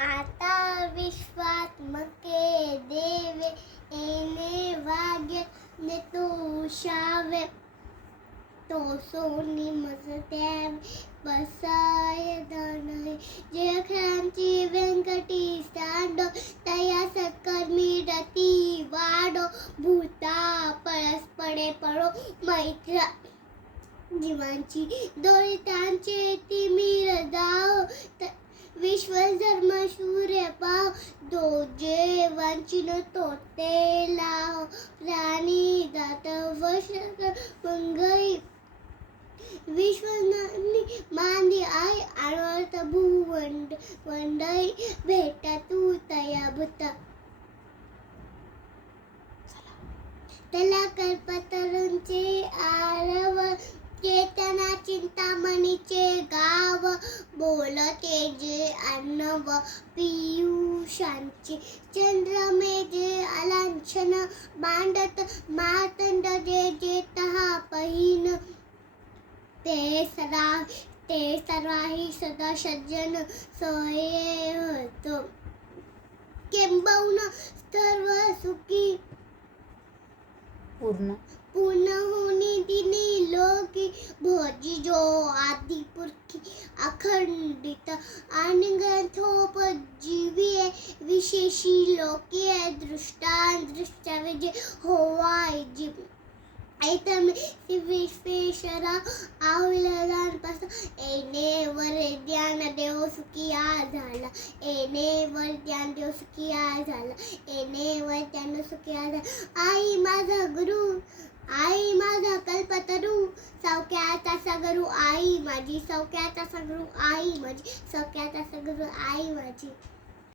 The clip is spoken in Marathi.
आता विश्वात्मके देवे येणे भाग्य ने तुषावे तो सोनी मजत्यावे बसाय दानहे जय क्रांती व्यंकटी सांडो तया सत्कर्मी रती वाडो भूता परस्परे पडो मैत्र जीवांची दोरितांचे तिमिर जाओ विश्वधर्म सूर्य पाव दोजे वांचिन तोटे लाव प्राणी जात वशक मंगई विश्वनानी मांदी आई आणवत भूवंड वंडई भेटा तू तया भूता त्याला कल्पतरूंचे आरव चेतना चिंतामणीचे गाव बोलते जे अर्णव पियुषांचे चंद्रमेजे अलांछन मांडत मातंड जे जे तहा पहिन ते सर्वाही सदा सज्जन सोये होतो किंबहुना सर्व सुखी पूर्ण होनी दिनी लोकी भोजी जो आदि पुरखी अखंडित अनग्रंथोप जीविये विशेषी लोकी दृष्टान दृष्टा विजय होवाय जीव ऐतम विश्वेश्वरा आविलदान पास एने वर ध्यान देव सुखिया झाला एने वर ध्यान देव सुखिया झाला एने वर ध्यान सुखिया झाला आई माझा गुरु आई माझा कल्पतरू सौख्याचा सगरू आई माझी सौख्याचा सगरू आई माझी सौख्याचा सगरू आई माझी